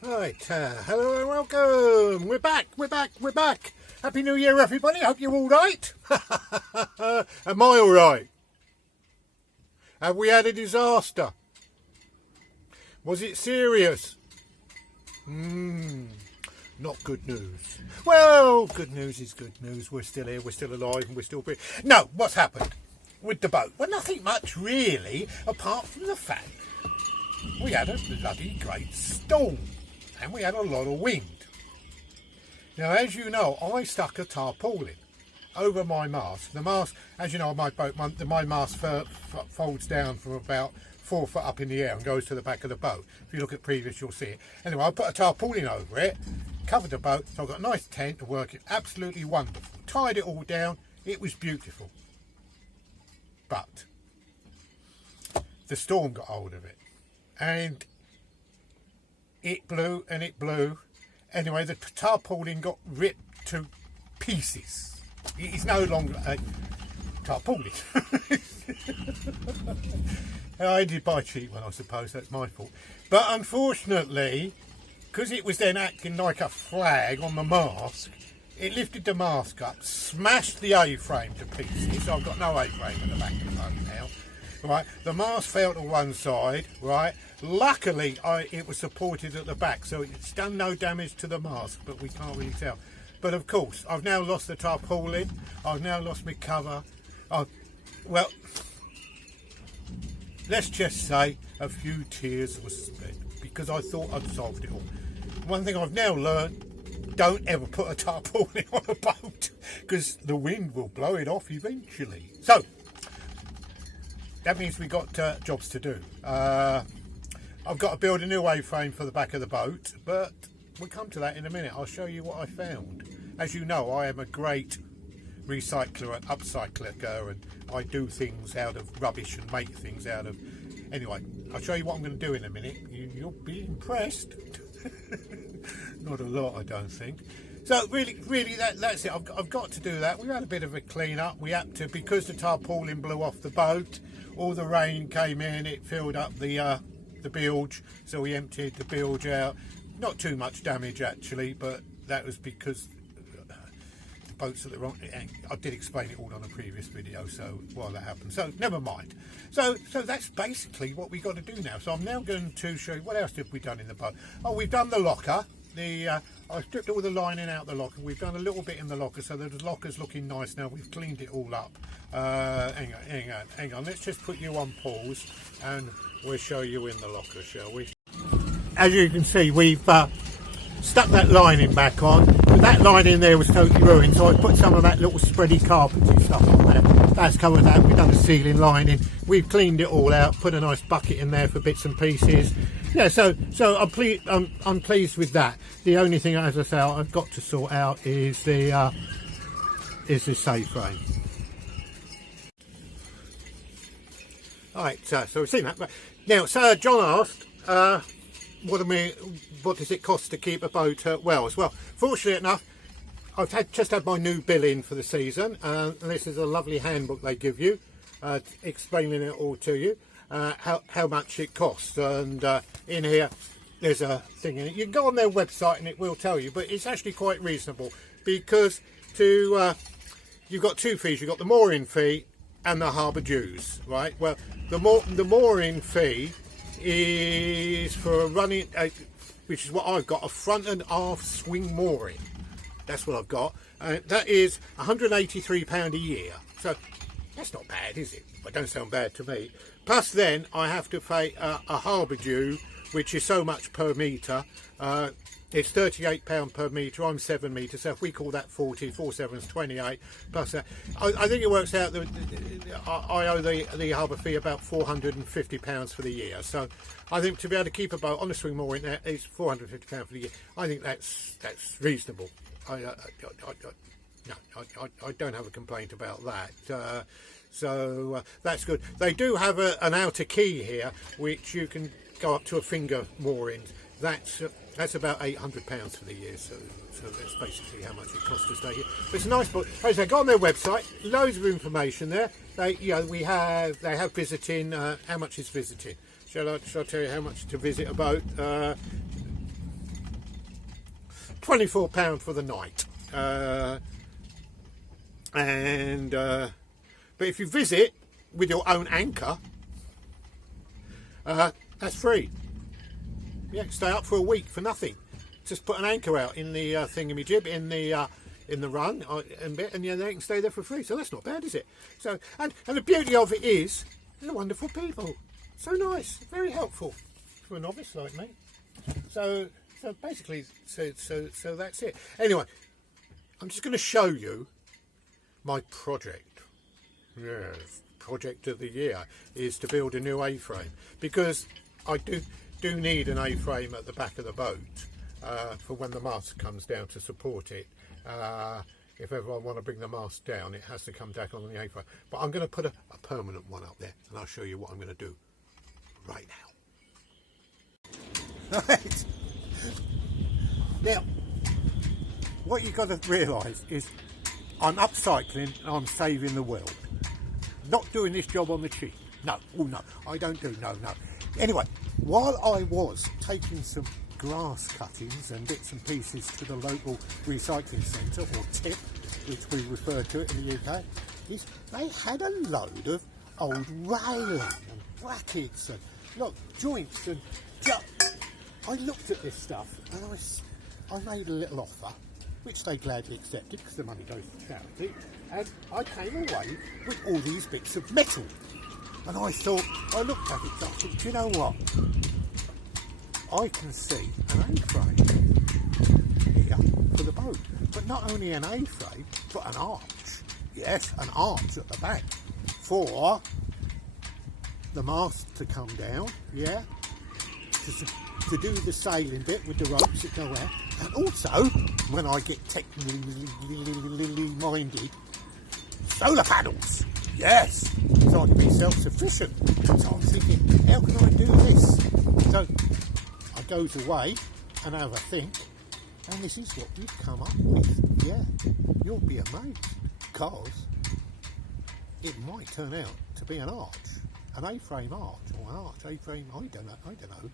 Right, hello and welcome. We're back. Happy New Year, everybody. Hope you're all right. Am I all right? Have we had a disaster? Was it serious? Not good news. Well, good news is good news. We're still here, we're still alive, and we're still free. No, what's happened with the boat? Well, nothing much really, apart from the fact we had a bloody great storm. And we had a lot of wind. Now, as you know, I stuck a tarpaulin over my mast. The mast, as you know, on my boat, my mast folds down from about 4 foot up in the air and goes to the back of the boat. If you look at previous, you'll see it. Anyway, I put a tarpaulin over it, covered the boat, so I've got a nice tent to work it. Absolutely wonderful. Tied it all down. It was beautiful. But the storm got hold of it. And it blew and it blew. Anyway, the tarpaulin got ripped to pieces. It is no longer a tarpaulin. I did buy a cheap one, I suppose. That's my fault. But unfortunately, because it was then acting like a flag on the mast, it lifted the mast up, smashed the A-frame to pieces. So I've got no A-frame at the back of the boat now. Right, the mast fell to one side, right. Luckily, it was supported at the back, so it's done no damage to the mast, but we can't really tell. But of course, I've now lost the tarpaulin. I've now lost my cover. Well, let's just say a few tears were spent because I thought I'd solved it all. One thing I've now learned: don't ever put a tarpaulin on a boat because the wind will blow it off eventually. So that means we got jobs to do. I've got to build a new A-frame for the back of the boat, but we'll come to that in a minute. I'll show you what I found. As you know, I am a great recycler and upcycler, and I do things out of rubbish and make things out of... Anyway, I'll show you what I'm going to do in a minute. You'll be impressed. Not a lot, I don't think. So really, that's it. I've got to do that. We had a bit of a clean up. We had to, because the tarpaulin blew off the boat, all the rain came in, it filled up the bilge, so we emptied the bilge out. Not too much damage actually, but that was because the boats at the wrong... I did explain it all on a previous video, so while that happened, so never mind. So that's basically what we got to do now. So I'm now going to show you what else have we done in the boat. Oh, we've done the locker. I stripped all the lining out the locker. We've done a little bit in the locker, so the locker's looking nice now. We've cleaned it all up. Hang on. Let's just put you on pause and we'll show you in the locker, shall we? As you can see, we've stuck that lining back on. But that lining there was totally ruined, so I put some of that little spready carpety stuff on there. That's covered that. We've done the ceiling lining. We've cleaned it all out, put a nice bucket in there for bits and pieces. Yeah, so I'm pleased with that. The only thing, as I say, I've got to sort out is the A-frame. All right, so we've seen that. Now, so John asked, what does it cost to keep a boat at Wells? Well, fortunately enough, I've just had my new bill in for the season, and this is a lovely handbook they give you, explaining it all to you. How much it costs, and in here there's a thing in it. You can go on their website and it will tell you, but it's actually quite reasonable because you've got two fees. You've got the mooring fee and the harbour dues, right? Well, the mooring fee is for running, which is what I've got, a front and aft swing mooring. That's what I've got. That is £183 a year. So that's not bad, is it? It don't sound bad to me. Plus then I have to pay a harbour due, which is so much per metre. It's £38 per metre. I'm 7 metres, so if we call that 40, 4 sevens, 28 plus that. I think it works out that I owe the harbour fee about £450 for the year. So I think to be able to keep a boat on the swing mooring there is £450 for the year. I think that's reasonable. I don't have a complaint about that. So that's good. They do have an outer key here, which you can go up to a finger mooring. That's about £800 for the year. So that's basically how much it costs to stay here. But it's a nice book. As I go on their website, loads of information there. They have visiting. How much is visiting? Shall I tell you how much to visit a boat? £24 for the night. But if you visit with your own anchor, that's free. Yeah, stay up for a week for nothing. Just put an anchor out in the thingamajig in the run and yeah, they can stay there for free. So that's not bad, is it? So and the beauty of it is they're wonderful people. So nice, very helpful for a novice like me. So basically, so that's it. Anyway, I'm just going to show you my project. Yes, project of the year is to build a new A-frame, because I do need an A-frame at the back of the boat for when the mast comes down to support it. If ever I want to bring the mast down, it has to come back on the A-frame. But I'm going to put a permanent one up there, and I'll show you what I'm going to do right now. Right. Now, what you've got to realise is I'm upcycling and I'm saving the world. Not doing this job on the cheap. No, oh no, I don't do, no. Anyway, while I was taking some grass cuttings and bits and pieces to the local recycling centre, or tip, which we refer to it in the UK, is they had a load of old railing and brackets and look, joints and I looked at this stuff and I made a little offer, which they gladly accepted because the money goes to charity, and I came away with all these bits of metal. And I thought, I looked at it and I thought, do you know what? I can see an A-frame here for the boat. But not only an A-frame, but an arch. Yes, an arch at the back for the mast to come down, yeah, to do the sailing bit with the ropes that go out. And also, when I get technically minded, solar panels. Yes, so I can be self-sufficient. So I'm thinking, how can I do this? So I goes away and have a think, and this is what we've come up with. Yeah, you'll be amazed, because it might turn out to be an arch, an A-frame arch, or an arch A-frame. I don't know.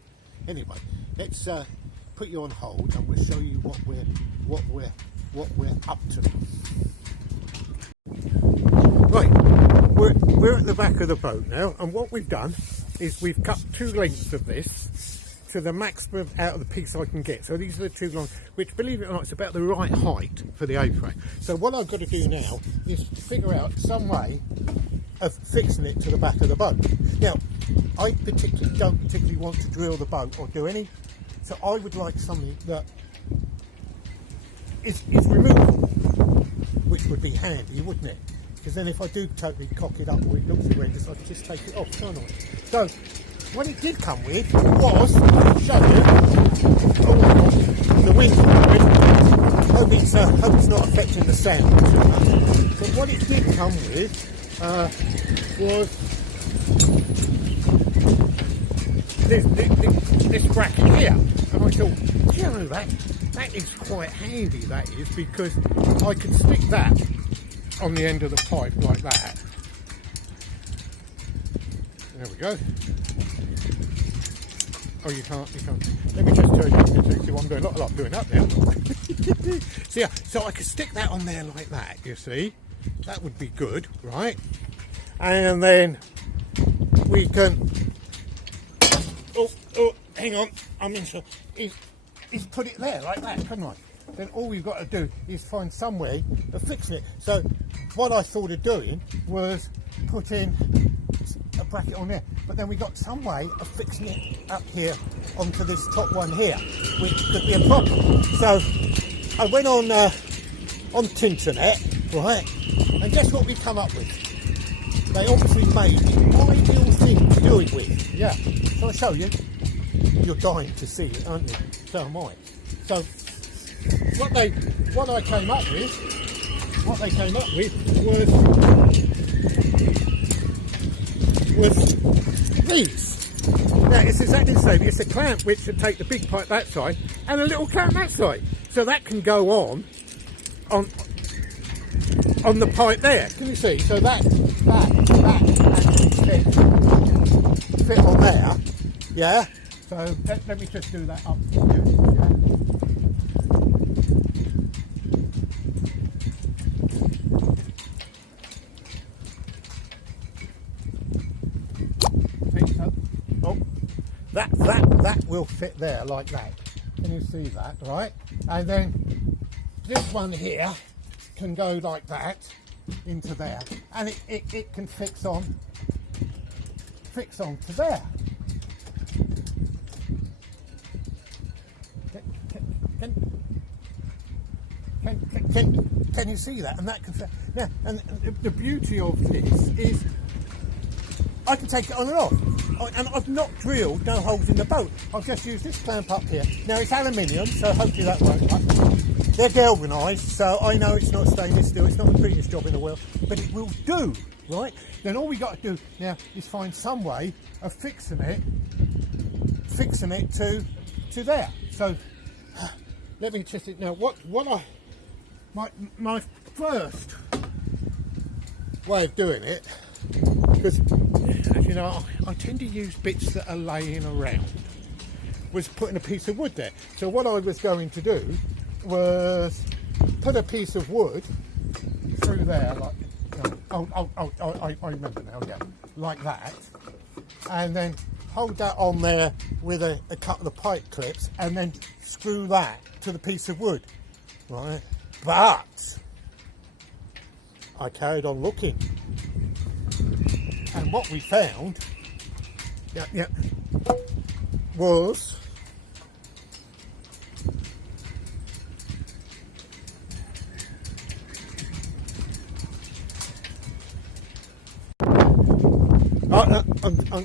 Anyway, let's put you on hold, and we'll show you what we're up to. Right, we're at the back of the boat now, and what we've done is we've cut 2 lengths of this to the maximum out of the piece I can get. So these are the 2 long, which, believe it or not, it's about the right height for the A-frame. So what I've got to do now is figure out some way of fixing it to the back of the boat. Now, I don't particularly want to drill the boat or do any, so I would like something that is removable, which would be handy, wouldn't it? Because then if I do totally cock it up or it looks horrendous, I can just take it off, can't I? So, what it did come with was, I'll show you, the wind blowing. Hope it's not affecting the sound. So what it did come with was this bracket here. And I thought, you know, that is quite handy, that is, because I could stick that on the end of the pipe like that. There we go. Oh, you can't. Let me just tell you, see what I'm doing. A lot doing that now. So yeah, so I could stick that on there like that, you see. That would be good, right? And then we can, oh, hang on, is put it there like that, couldn't I? Then all we've got to do is find some way of fixing it. So what I thought of doing was putting a bracket on there, but then we got some way of fixing it up here onto this top one here, which could be a problem. So I went on Tinternet, right, and guess what we come up with? They obviously made the ideal thing to do it with. Yeah, so I'll show you. You're dying to see it, aren't you? So am I. So what I came up with was these. Now it's exactly the same. It's a clamp which should take the big pipe that side and a little clamp that side, so that can go on the pipe there. Can you see? So that fit on there. Yeah. So let me just do that up for you. Yeah. will fit there like that. Can you see that, right? And then this one here can go like that into there, and it can fix on to there. Can you see that? And that can fit. Now, and the beauty of this is I can take it on and off. And I've not drilled no holes in the boat. I've just used this clamp up here. Now it's aluminium, so hopefully that won't work. They're galvanised, so I know it's not stainless steel. It's not the prettiest job in the world, but it will do, right? Then all we got to do now is find some way of fixing it to there. So let me test it now. My first way of doing it, because as you know, I tend to use bits that are laying around, was putting a piece of wood there. So what I was going to do was put a piece of wood through there, like, I remember now, yeah, like that, and then hold that on there with a couple of pipe clips, and then screw that to the piece of wood, right? But I carried on looking, and what we found, was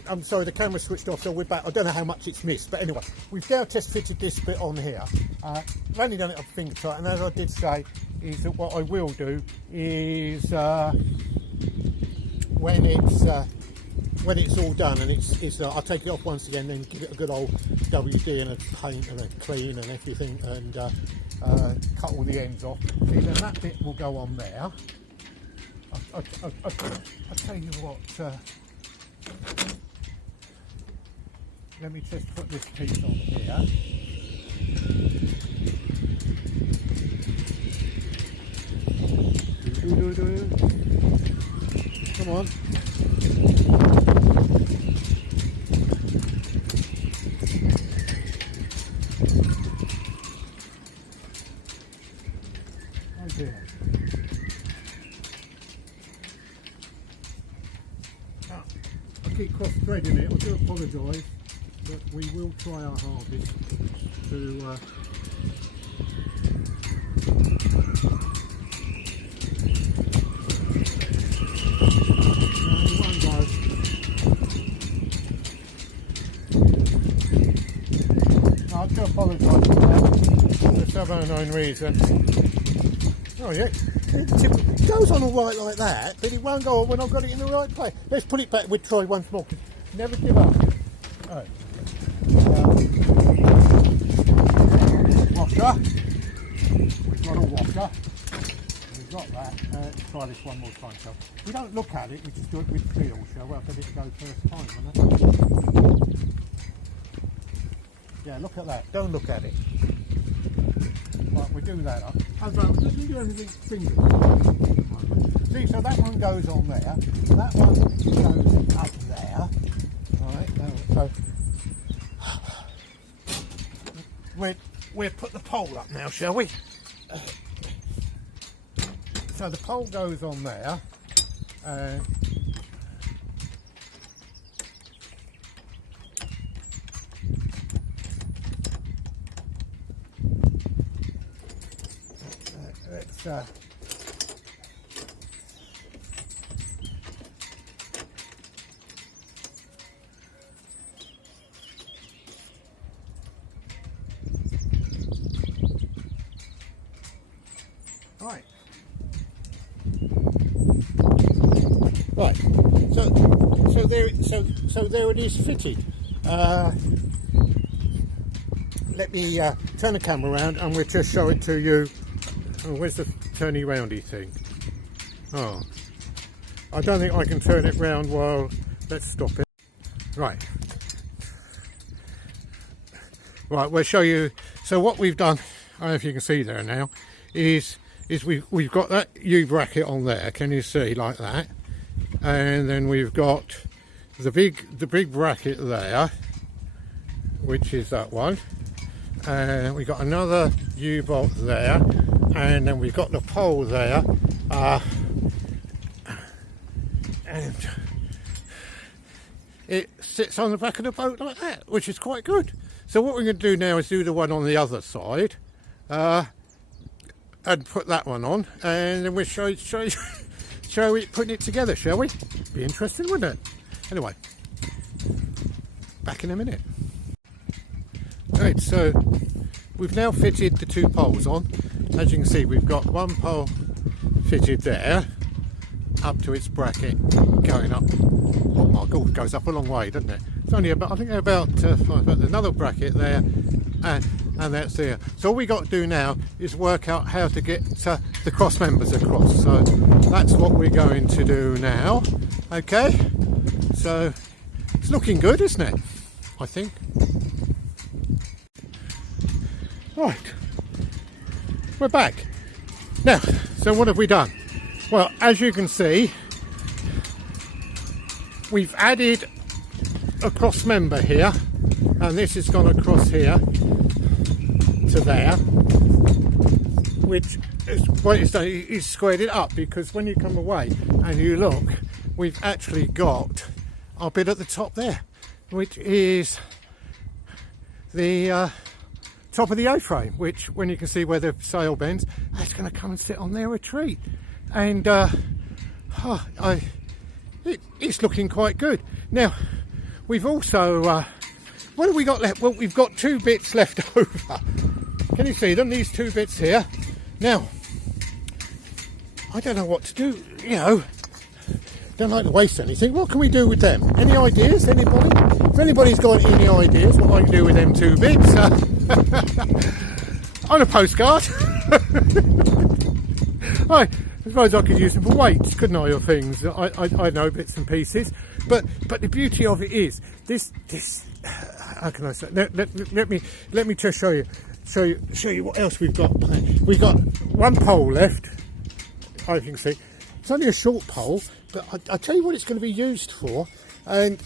I'm sorry, the camera switched off, so we're back. I don't know how much it's missed, but anyway, we've now test fitted this bit on here. I've only done it on finger tight, and as I did say, is that what I will do is when it's all done and it's I'll take it off once again, then give it a good old WD and a paint and a clean and everything, and cut all the ends off. See, then that bit will go on there. I'll tell you what, let me just put this piece on here. Come on. Oh dear. I keep cross-threading it. I do apologise, but we will try our hardest to I do apologise for that, for some unknown reason. Oh yeah, it goes on all right like that, but it won't go on when I've got it in the right place. Let's put it back, we'll try once more. Never give up. Right. Washer. We've got a washer. We've got that. Let's try this one more time. So we don't look at it, we just do it with feel, shall we? I'll let it go first time, won't it? Yeah, look at that. Don't look at it. Right, we do that up. Let me do anything finger. See, so that one goes on there. That one goes up there. Right, so we'll put the pole up now, shall we? So the pole goes on there. Let's right. Right. So there it is fitted. Let me turn the camera around and we'll just show it to you. Oh, where's the turny roundy thing? Oh, I don't think I can turn it round while, let's stop it. Right, we'll show you. So what we've done, I don't know if you can see there now, is we've got that U bracket on there, can you see, like that? And then we've got the big bracket there, which is that one, and we got another U-bolt there, and then we've got the pole there, and it sits on the back of the boat like that, which is quite good. So what we're going to do now is do the one on the other side, and put that one on, and then we'll show you putting it together, shall we? Be interesting, wouldn't it? Anyway, back in a minute. Right, so we've now fitted the two poles on. As you can see, we've got one pole fitted there, up to its bracket, going up. Oh my God, it goes up a long way, doesn't it? It's only about, I think, about another bracket there, and that's there. So all we got to do now is work out how to get the cross members across. So that's what we're going to do now. Okay, so it's looking good, isn't it? I think. Right, we're back. Now, so what have we done? Well, as you can see, we've added a cross member here, and this has gone across here to there, which is what it's done. It's squared it up, because when you come away and you look, we've actually got our bit at the top there, which is the top of the A-frame, which, when you can see where the sail bends, that's going to come and sit on there a treat. And it's looking quite good. Now, we've also, what have we got left? Well, we've got two bits left over. Can you see them? These two bits here. Now, I don't know what to do, you know. Don't like to waste anything. What can we do with them? Any ideas? Anybody? If anybody's got any ideas what I can do with them two bits, on a postcard. I suppose I could use them for weights, couldn't I, or things? I know bits and pieces, but the beauty of it is this. How can I say? Let me just show you what else we've got. We've got one pole left. I can see it's only a short pole, but I tell you what it's going to be used for, and.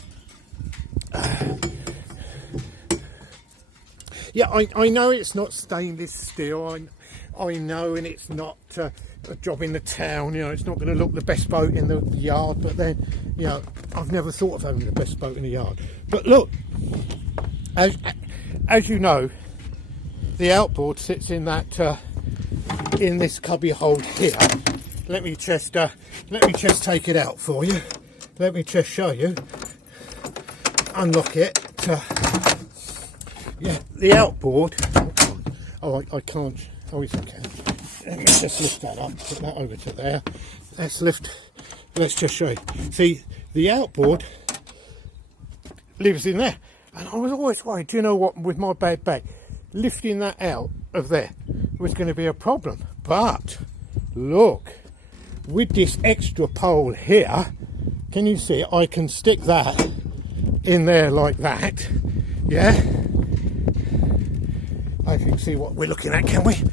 Yeah, I know it's not stainless steel. I know, and it's not a job in the town. You know, it's not going to look the best boat in the yard. But then, you know, I've never thought of having the best boat in the yard. But look, as you know, the outboard sits in that in this cubby hole here. Let me just take it out for you. Let me just show you. Unlock it. Yeah, the outboard. Oh, I can't. Oh, yes, I can. Let me just lift that up. Put that over to there. Let's just show you. See, the outboard lives in there, and I was always worried. Do you know what? With my bad back, lifting that out of there was going to be a problem. But look, with this extra pole here, can you see? I can stick that in there like that. Yeah. I can see what we're looking at, can we?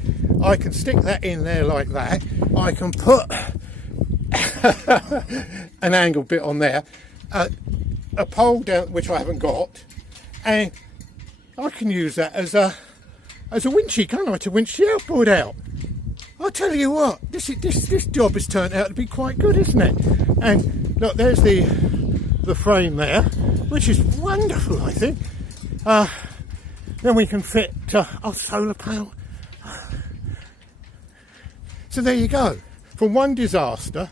I can stick that in there like that. I can put an angle bit on there, a pole down, which I haven't got, and I can use that as a winchy, can't I, to winch the outboard out. I'll tell you what, this job has turned out to be quite good, isn't it? And look, there's the frame there, which is wonderful, I think. Then we can fit our solar panel. So there you go. From one disaster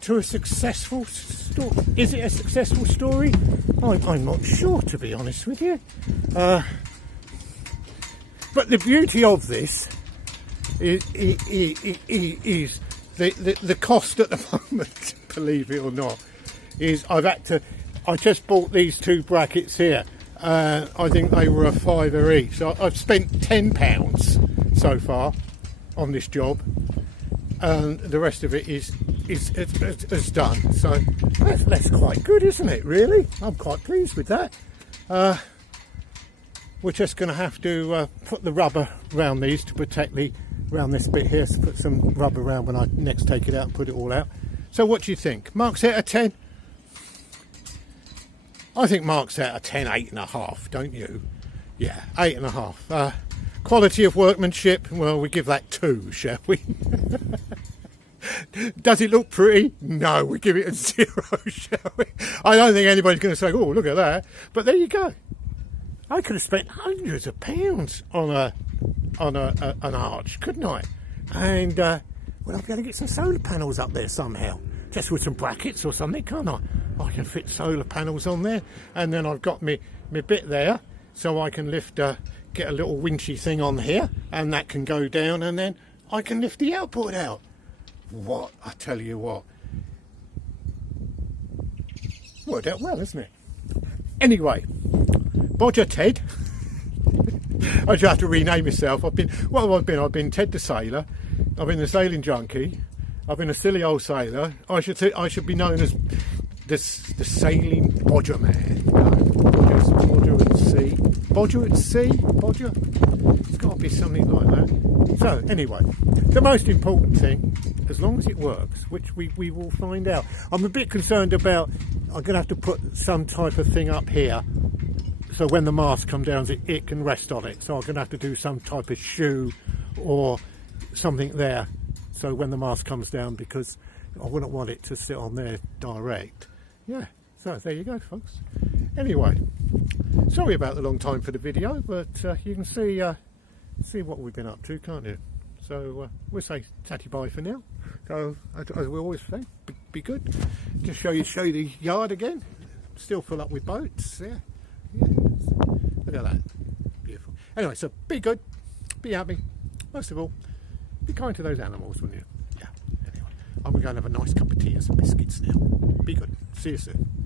to a successful story. Is it a successful story? I'm not sure, to be honest with you. But the beauty of this is the cost at the moment, believe it or not, is I just bought these two brackets here. I think they were a £5 each. So I've spent £10 so far on this job, and the rest of it is done. So that's quite good, isn't it? Really, I'm quite pleased with that. We're just going to have to put the rubber around these to protect around this bit here. So put some rubber around when I next take it out and put it all out. So what do you think? Mark's out of 10. I think Mark's out of 10, 8.5, don't you? Yeah, 8.5. Quality of workmanship, well, we give that 2, shall we? Does it look pretty? No, we give it a 0, shall we? I don't think anybody's going to say, oh, look at that. But there you go. I could have spent hundreds of pounds on an arch, couldn't I? And well, I'll be able to get some solar panels up there somehow. Just with some brackets or something, can't I? I can fit solar panels on there, and then I've got me bit there, so I can lift, get a little winchy thing on here, and that can go down, and then I can lift the output out. What? I tell you what. Worked out well, isn't it? Anyway, bodge Ted. I just have to rename myself. I've been Ted the Sailor. I've been the Sailing Junkie. I've been a silly old sailor. I should be known as the Sailing Bodger Man. Bodger at sea. Bodger at sea? Bodger? It's got to be something like that. So, anyway, the most important thing, as long as it works, which we will find out. I'm a bit concerned about, I'm going to have to put some type of thing up here, so when the mast comes down, it can rest on it. So I'm going to have to do some type of shoe or something there, so when the mast comes down, because I wouldn't want it to sit on there direct. Yeah, so there you go, folks. Anyway, sorry about the long time for the video, but you can see what we've been up to, can't you? So we'll say tatty bye for now. So as we always say, be good. Just show you the yard again. Still full up with boats. Yeah. Look at that. Beautiful. Anyway, so be good, be happy. Most of all, be kind to those animals, wouldn't you? Yeah. Anyway, I'm going to have a nice cup of tea and some biscuits now. Be good. See you soon.